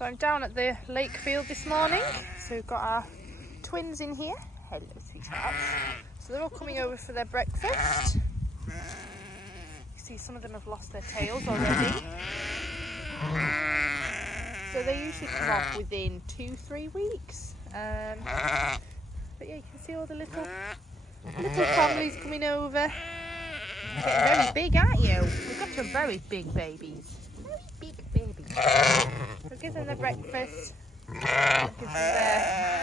So I'm down at the lake field this morning. So we've got our twins in here. Hello, sweethearts. So they're all coming over for their breakfast. You see some of them have lost their tails already. So they usually come off within 2-3 weeks. But yeah, you can see all the little families coming over. You're getting very big, aren't you? We've got some very big babies. Very big babies. So give them their breakfast. Give them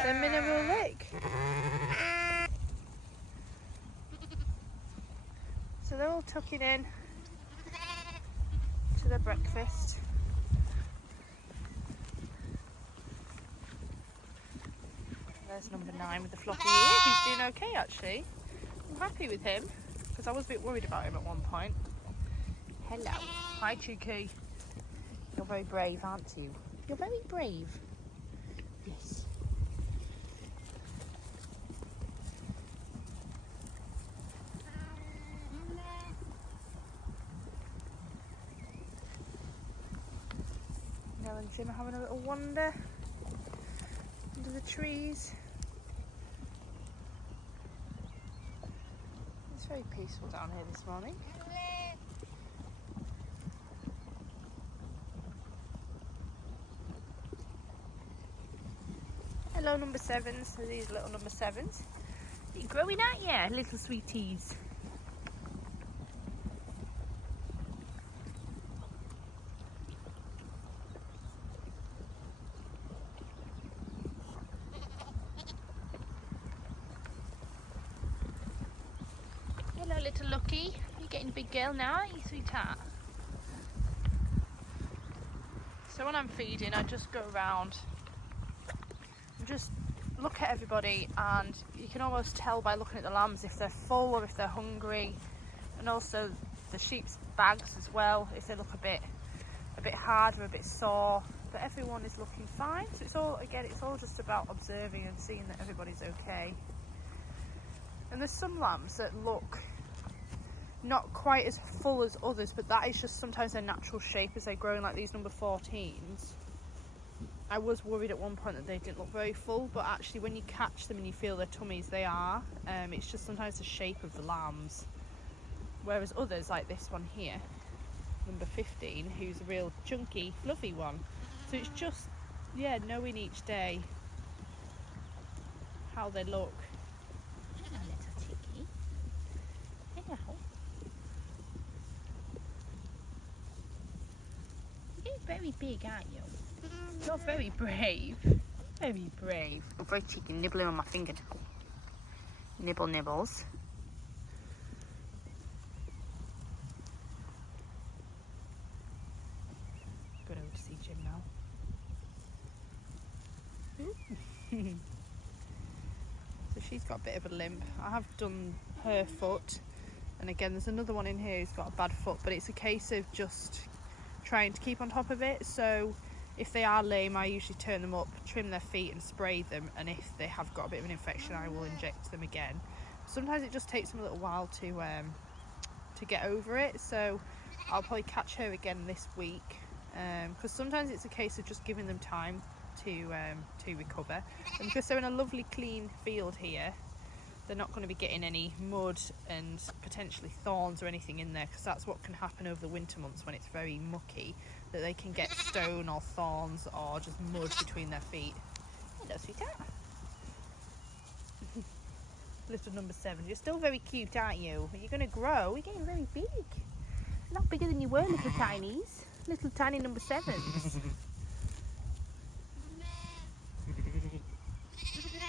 their mineral lick. So they're all tucking in to their breakfast. There's number 9 with the floppy ear. He's doing okay actually. I'm happy with him because I was a bit worried about him at one point. Hello. Hi Cheeky. You're very brave, aren't you? You're very brave. Yes. Nell and Jim are having a little wander under the trees. It's very peaceful down here this morning. Hello number 7s, so these little number 7s. You're growing, aren't you, little sweeties? Hello little Lucky, you're getting a big girl now, aren't you, sweetheart? So when I'm feeding, I just go around and just look at everybody, and you can almost tell by looking at the lambs if they're full or if they're hungry, and also the sheep's bags as well, if they look a bit hard or a bit sore. But everyone is looking fine, so it's all just about observing and seeing that everybody's okay. And there's some lambs that look not quite as full as others, but that is just sometimes their natural shape as they're growing, like these number 14s. I was worried at one point that they didn't look very full, but actually when you catch them and you feel their tummies, they are. It's just sometimes the shape of the lambs. Whereas others, like this one here, number 15, who's a real chunky, fluffy one. So it's just, yeah, knowing each day how they look. Hello, little chickie. Hello. You're getting very big, aren't you? You're very brave. Very brave. I'm very cheeky, nibbling on my finger now. Nibble nibbles. Good over to see Jim now. So she's got a bit of a limp. I have done her foot. And again, there's another one in here who's got a bad foot, but it's a case of just trying to keep on top of it. So if they are lame, I usually turn them up, trim their feet and spray them, and if they have got a bit of an infection, I will inject them again. Sometimes it just takes them a little while to get over it, so I'll probably catch her again this week, because sometimes it's a case of just giving them time to recover. And because they're in a lovely clean field here, they're not going to be getting any mud and potentially thorns or anything in there, because that's what can happen over the winter months when it's very mucky, that they can get stone or thorns or just mud between their feet. Hello, sweetheart. Little number 7, you're still very cute, aren't you? You're going to grow, you're getting very big. A lot bigger than you were, little tinies. Little tiny number 7s.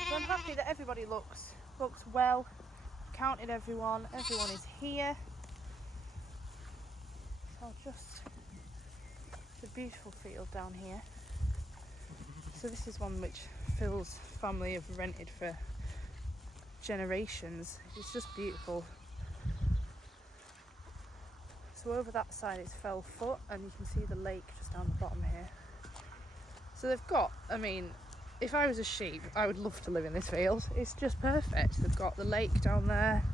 So I'm happy that everybody looks well. Counted everyone is here. So it's a beautiful field down here. So this is one which Phil's family have rented for generations. It's just beautiful. So over that side is Fell Foot, and you can see the lake just down the bottom here. So they've got, I mean, if I was a sheep, I would love to live in this field. It's just perfect. They've got the lake down there.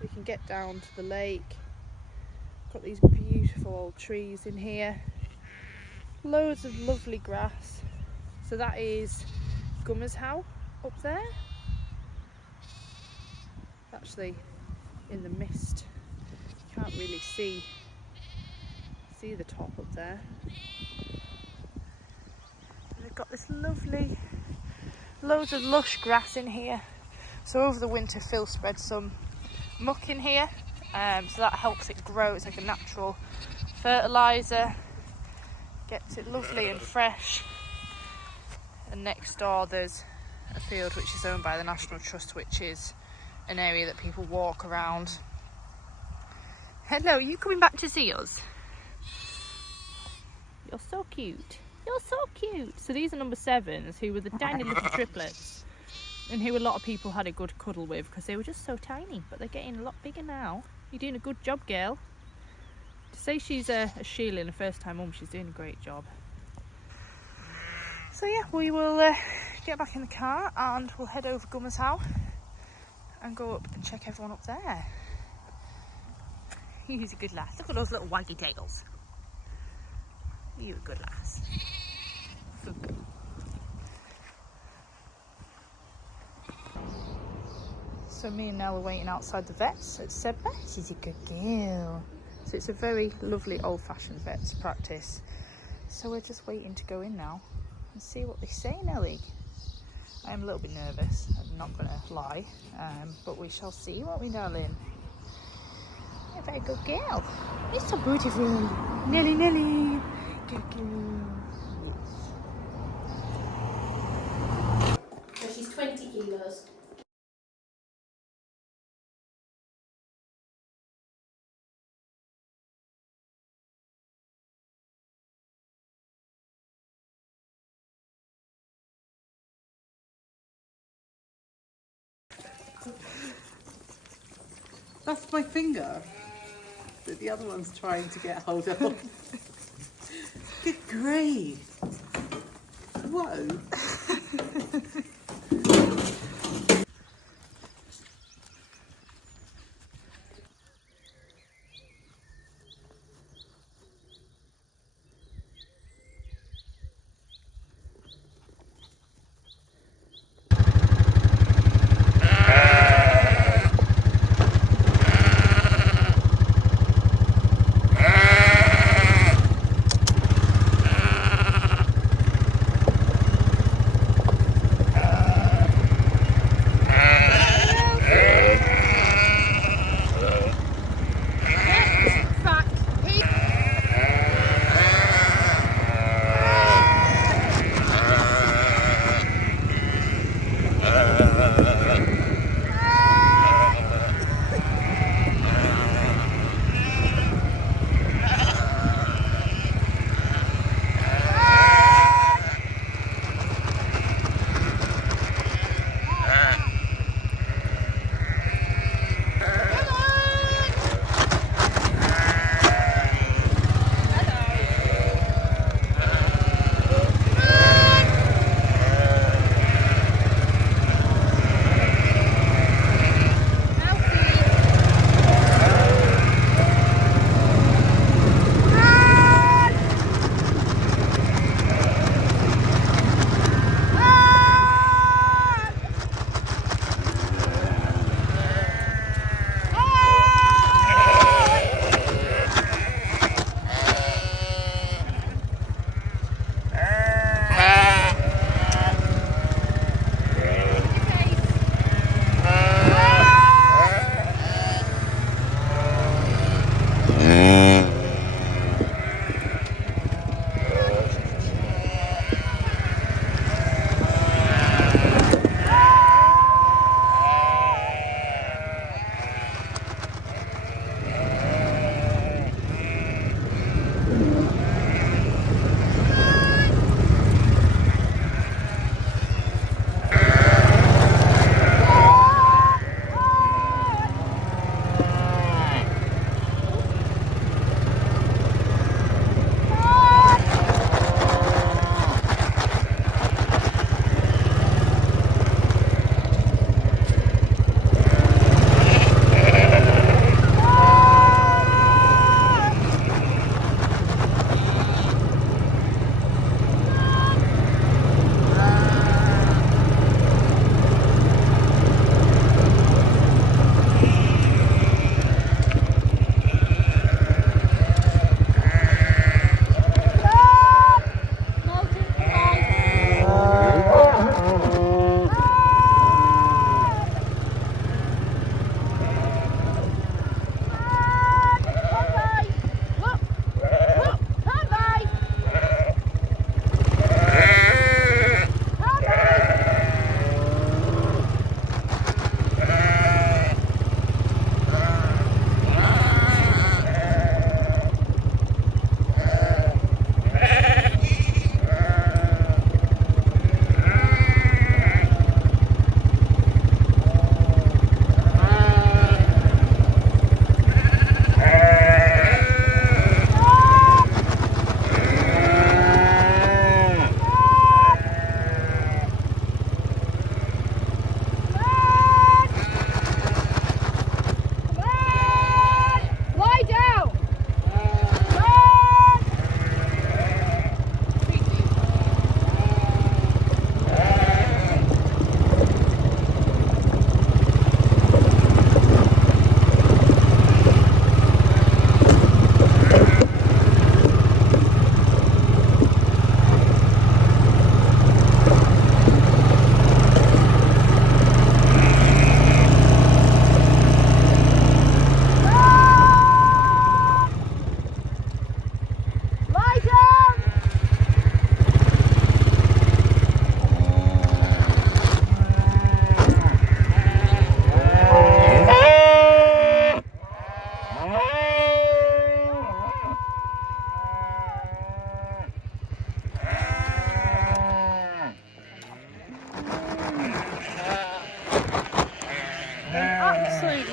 We can get down to the lake. Got these beautiful old trees in here. Loads of lovely grass. So that is Gummershow up there. Actually in the mist. Can't really see the top up there. They've got this lovely, loads of lush grass in here. So over the winter Phil spread some muck in here, so that helps it grow. It's like a natural fertiliser, gets it lovely and fresh. And next door there's a field which is owned by the National Trust, which is an area that people walk around. Hello, are you coming back to see us? You're so cute. You're so cute. So these are number 7s, who were the tiny little triplets, and who a lot of people had a good cuddle with because they were just so tiny, but they're getting a lot bigger now. You're doing a good job, girl. To say she's a Sheila and a first-time mum, she's doing a great job. So yeah, we will get back in the car and we'll head over Gummershow and go up and check everyone up there. He's a good lass. Look at those little waggy tails. You're a good lass. Good girl. So me and Nell are waiting outside the vet's. It said, she's a good girl. So it's a very lovely old-fashioned vet's practice. So we're just waiting to go in now and see what they say, Nelly. I am a little bit nervous, I'm not going to lie, but we shall see, won't we, darling? You're a very good girl. It's so beautiful. Nelly, Nelly. Good girl. So she's 20 kilos. That's my finger that the other one's trying to get hold of. Good grief. Whoa.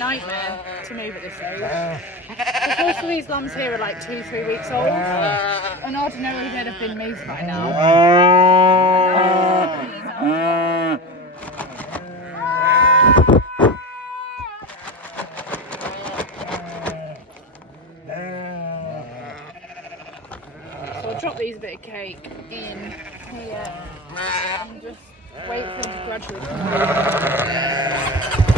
nightmare to move at this age. Because most of these lambs here are like 2-3 weeks old, and ordinarily they'd have been moved by now. So I'll drop these a bit of cake in here and just wait for them to gradually come out.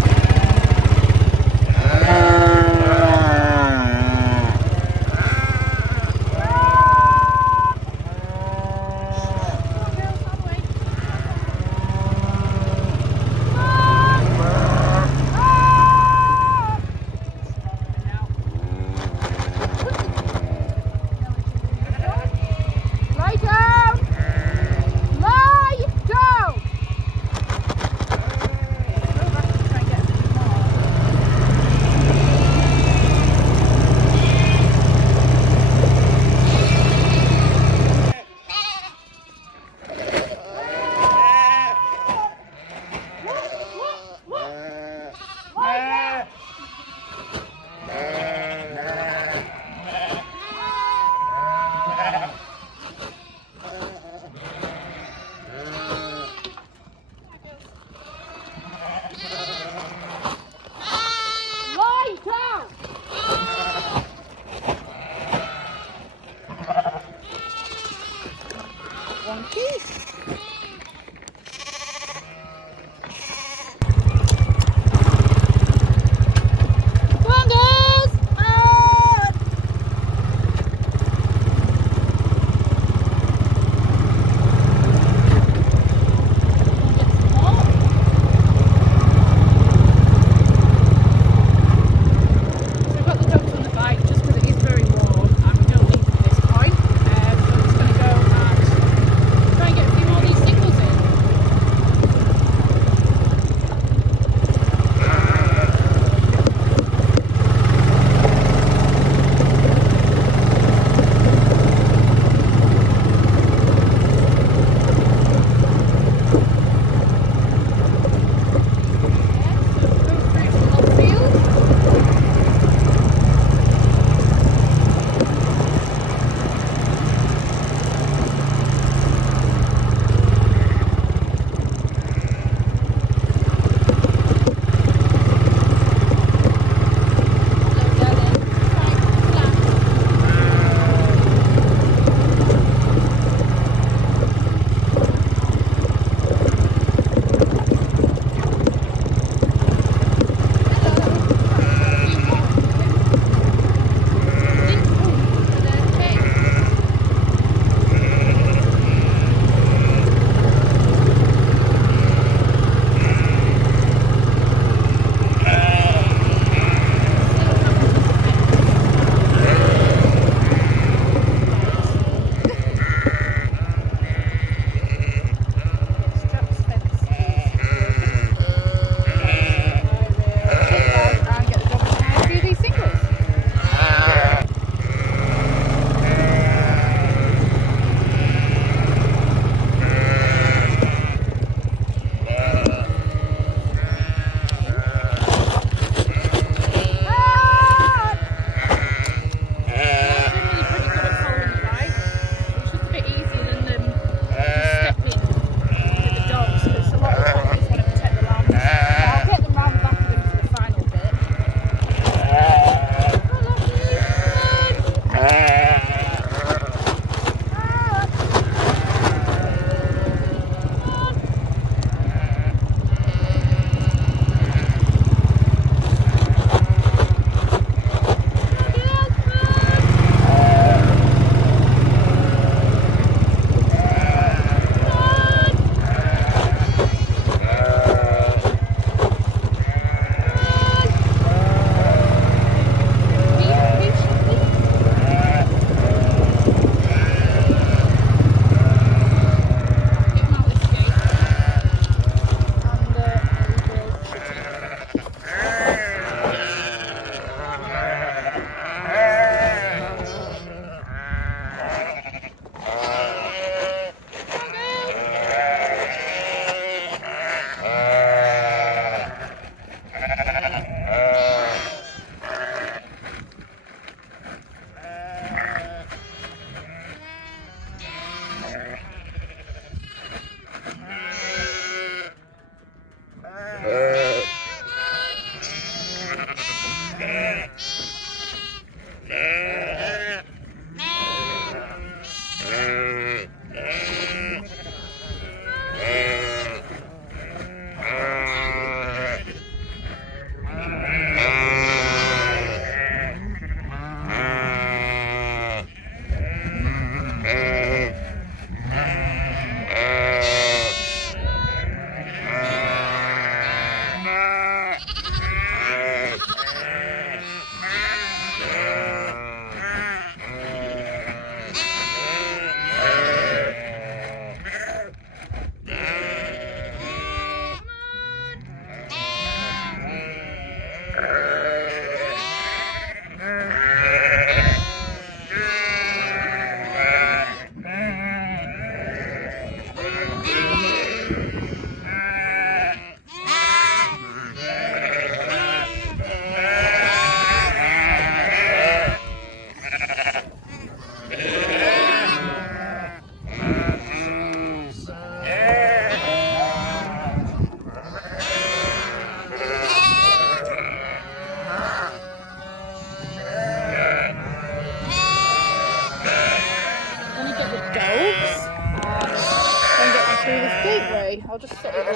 Try and get a few I'll just set it up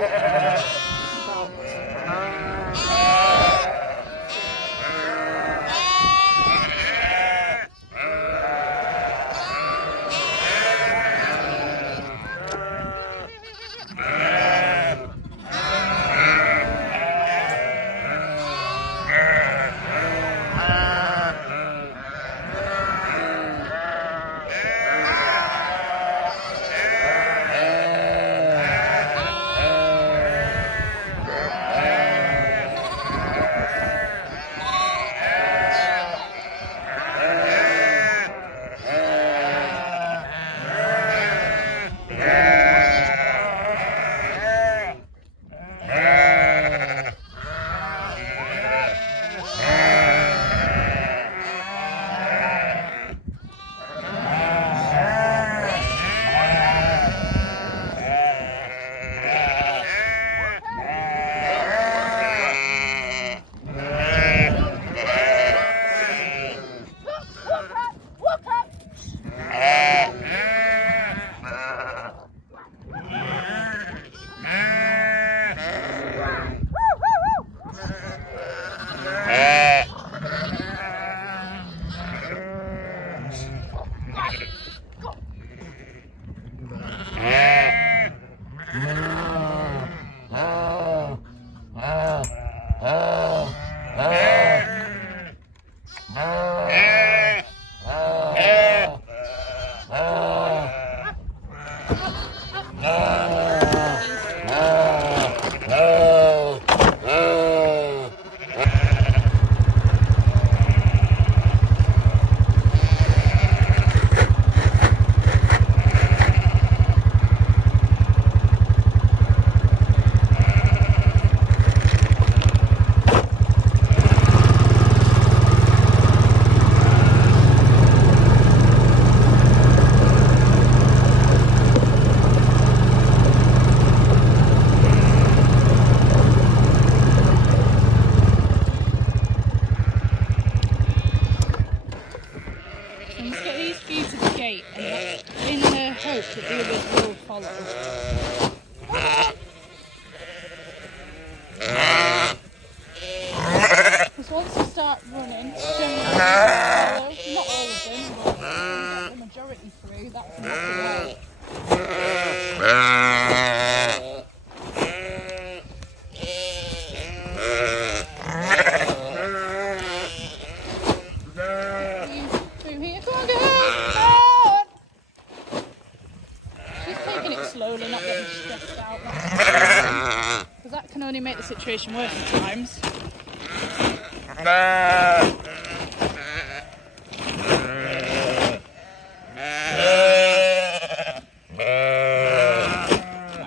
because once you start running, generally follow, not all of them, but if you can get the majority through, that's enough to help. Through here, come on, girl! She's taking it slowly, not getting stressed out, because that can only make the situation worse at times. Right,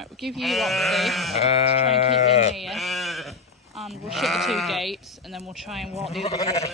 we'll give you lot this to try and keep you in here, and we'll shut the 2 gates, and then we'll try and walk the other way.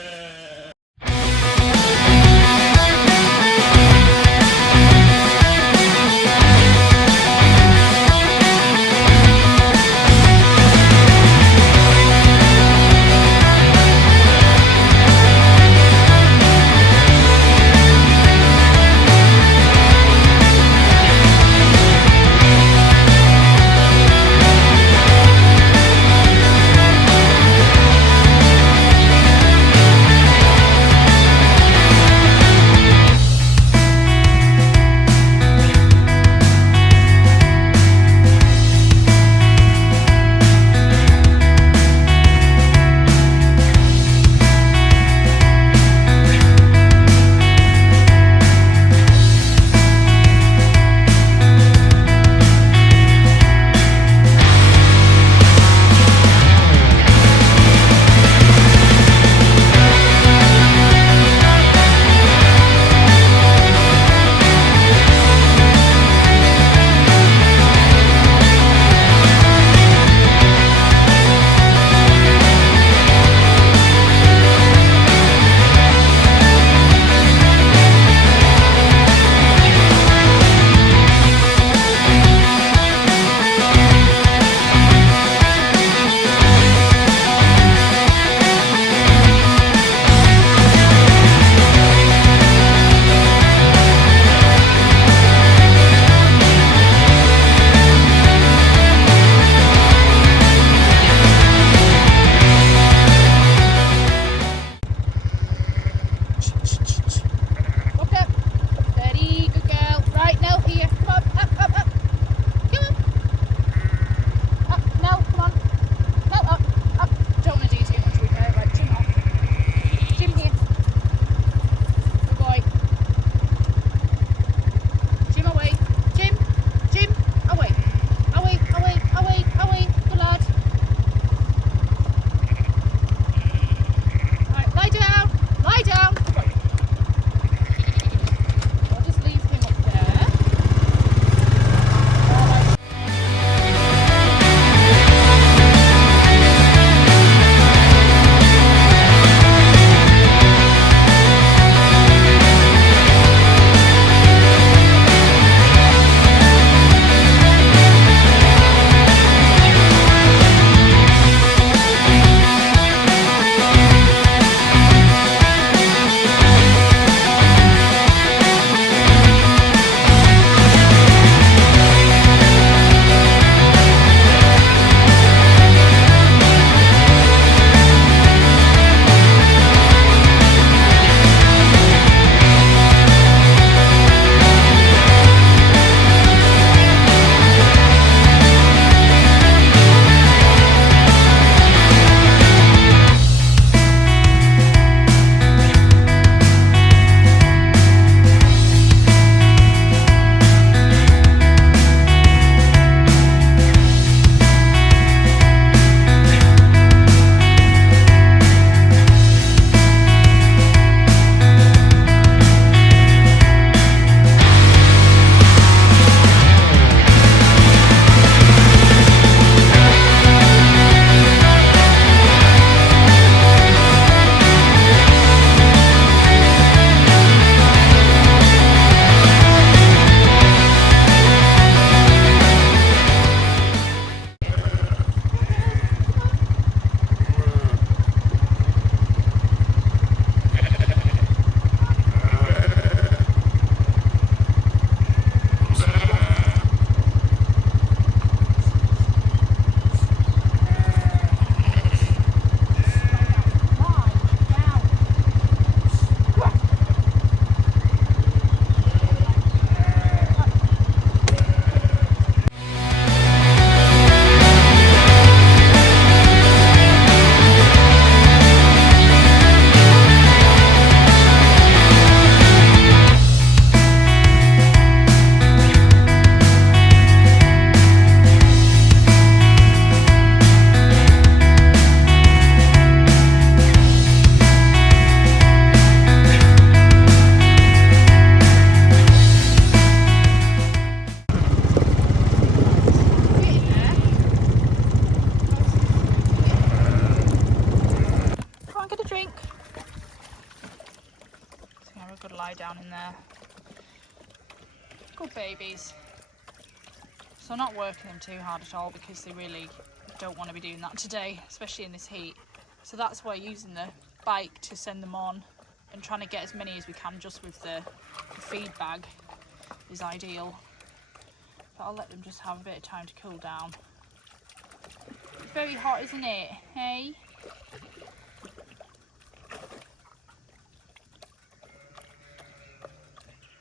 Good babies. So I'm not working them too hard at all because they really don't want to be doing that today, especially in this heat. So that's why using the bike to send them on and trying to get as many as we can just with the feed bag is ideal. But I'll let them just have a bit of time to cool down. It's very hot, isn't it? Hey?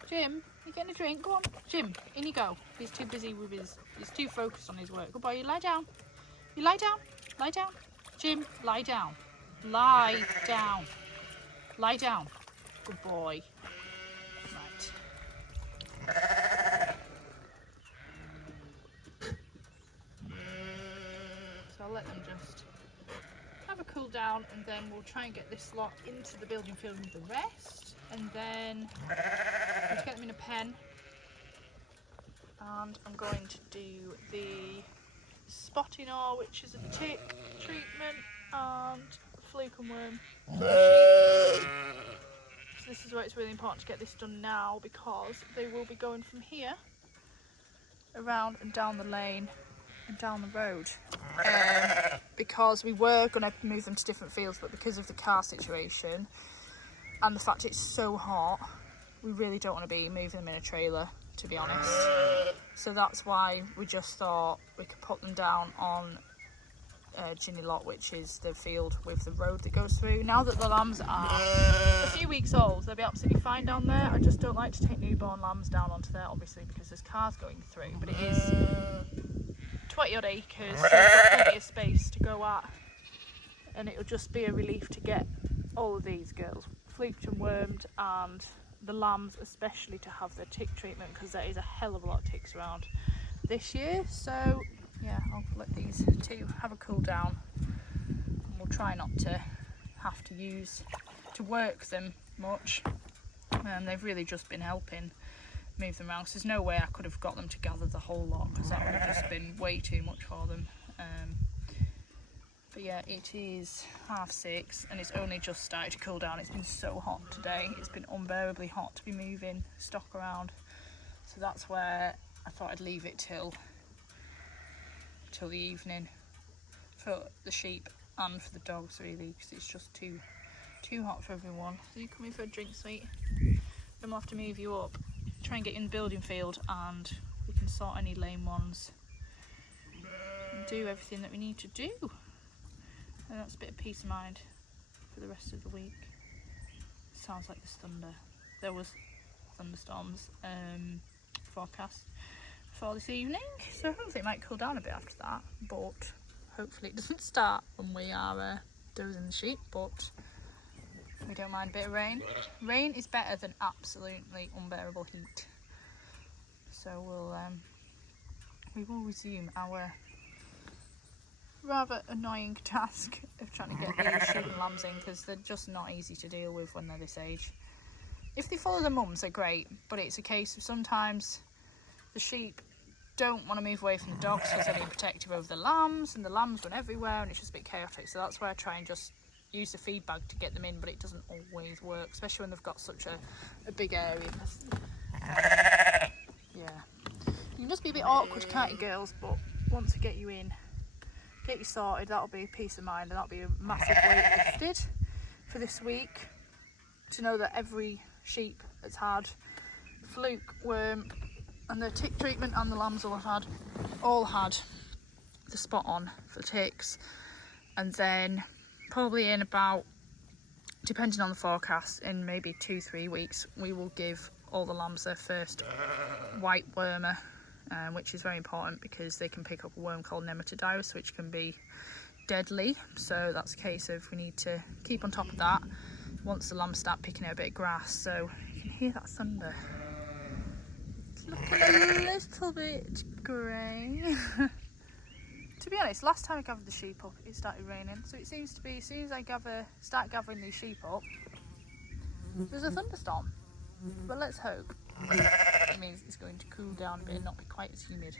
Jim, you getting a drink? Go on. Jim, in you go. He's too busy with he's too focused on his work. Good boy, you lie down. You lie down. Lie down. Jim, lie down. Lie down. Lie down. Good boy. Right. So I'll let them just have a cool down, and then we'll try and get this lot into the building field with the rest, and then we'll get them in a pen. And I'm going to do the spotting ore, which is a tick treatment, and fluke and worm. So this is where it's really important to get this done now, because they will be going from here around and down the lane and down the road. Because we were going to move them to different fields, but because of the car situation and the fact it's so hot, we really don't want to be moving them in a trailer, to be honest. So that's why we just thought we could put them down on Ginny Lot, which is the field with the road that goes through. Now that the lambs are a few weeks old, they'll be absolutely fine down there. I just don't like to take newborn lambs down onto there, obviously, because there's cars going through, but it is 20 odd acres, so we've got plenty of space to go at, and it'll just be a relief to get all of these girls fluked and wormed, and the lambs especially to have their tick treatment, because there is a hell of a lot of ticks around this year. So yeah, I'll let these two have a cool down, and we'll try not to have to work them much. They've really just been helping move them around, so there's no way I could have got them to gather the whole lot, because that would have just been way too much for them. But yeah, it is 6:30 and it's only just started to cool down. It's been so hot today, it's been unbearably hot to be moving stock around, so that's where I thought I'd leave it till the evening for the sheep and for the dogs, really, because it's just too hot for everyone. So you come in for a drink, sweet? Then we'll have to move you up, try and get you in the building field, and we can sort any lame ones and do everything that we need to do. And that's a bit of peace of mind for the rest of the week. Sounds like there's thunder. There was thunderstorms forecast for this evening, so hopefully it might cool down a bit after that, but hopefully it doesn't start when we are dozing the sheep. But we don't mind a bit of rain. Rain is better than absolutely unbearable heat. So we will resume our rather annoying task of trying to get these sheep and lambs in, because they're just not easy to deal with when they're this age. If they follow their mums, they're great, but it's a case of sometimes the sheep don't want to move away from the dogs because they're being protective over the lambs, and the lambs run everywhere, and it's just a bit chaotic. So that's why I try and just use the feed bag to get them in, but it doesn't always work, especially when they've got such a big area. Yeah, you can just be a bit awkward, can't you, girls? But once I get you in, get you sorted, that'll be peace of mind, and that'll be a massive weight lifted for this week, to know that every sheep that's had fluke, worm and the tick treatment, and the lambs all had the spot on for ticks. And then probably in about, depending on the forecast, in maybe 2-3 weeks, we will give all the lambs their first white wormer, which is very important because they can pick up a worm called nematodirus, which can be deadly. So that's a case of we need to keep on top of that once the lambs start picking out a bit of grass. So you can hear that thunder. It's looking a little bit grey. To be honest, last time I gathered the sheep up, it started raining. So it seems to be, as soon as I start gathering these sheep up, there's a thunderstorm. But let's hope it means it's going to cool down a bit and not be quite as humid.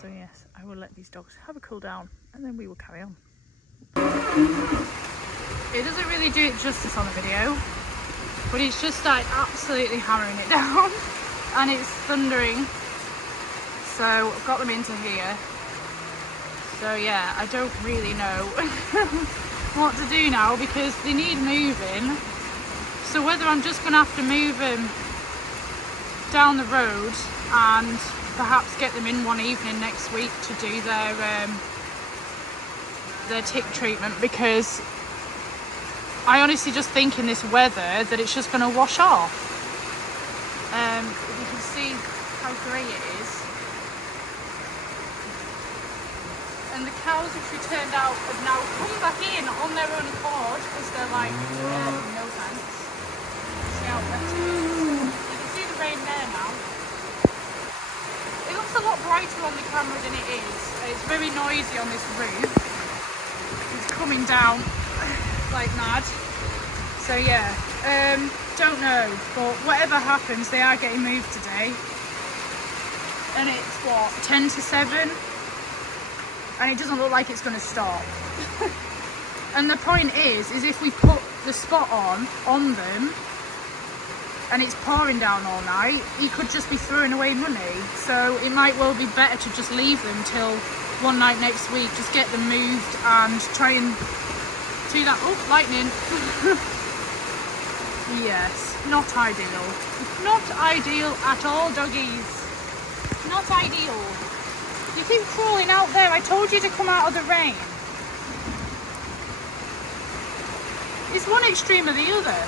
So yes, I will let these dogs have a cool down, and then we will carry on. It doesn't really do it justice on the video, but it's just like absolutely hammering it down. and it's thundering. So I've got them into here. So yeah, I don't really know what to do now because they need moving. So whether I'm just gonna have to move them down the road and perhaps get them in one evening next week to do their tick treatment, because I honestly just think in this weather that it's just gonna wash off. You can see how grey it is. And the cows, which we turned out, have now come back in on their own accord because they're like, no thanks. See how wet it is. You can see the rain there now. It looks a lot brighter on the camera than it is. It's very noisy on this roof. It's coming down like mad. So yeah, don't know, but whatever happens, they are getting moved today. And it's what, 10 to 7? And it doesn't look like it's going to stop. And the point is if we put the spot on them and it's pouring down all night, he could just be throwing away money. So it might well be better to just leave them till one night next week, just get them moved and try and do that. Oh, lightning. Yes, not ideal. Not ideal at all, doggies. Not ideal. You keep crawling out there. I told you to come out of the rain. It's one extreme or the other.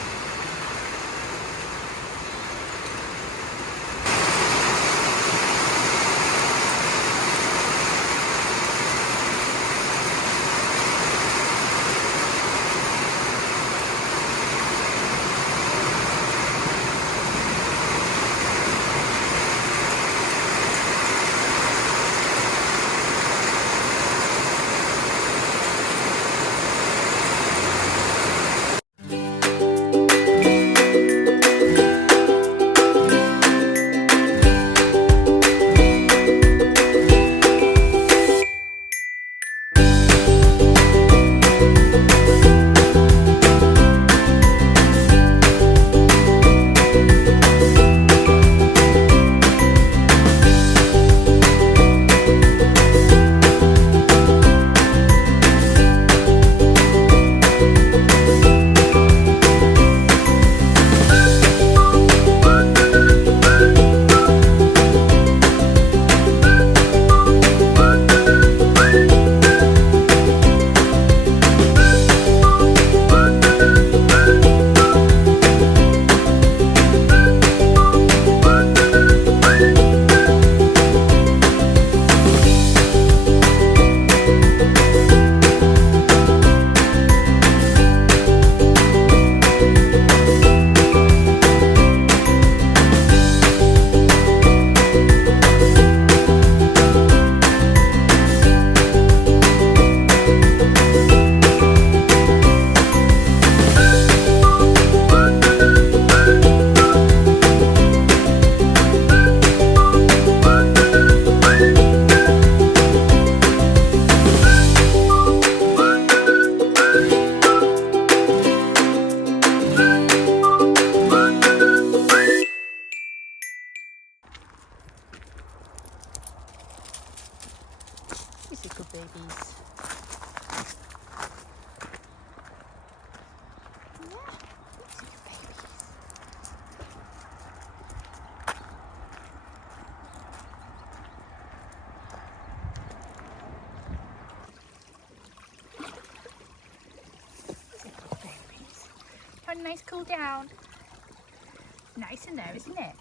These are good babies. Yeah, these are good babies. These are good babies. Have a nice cool down. Nice in there, isn't it?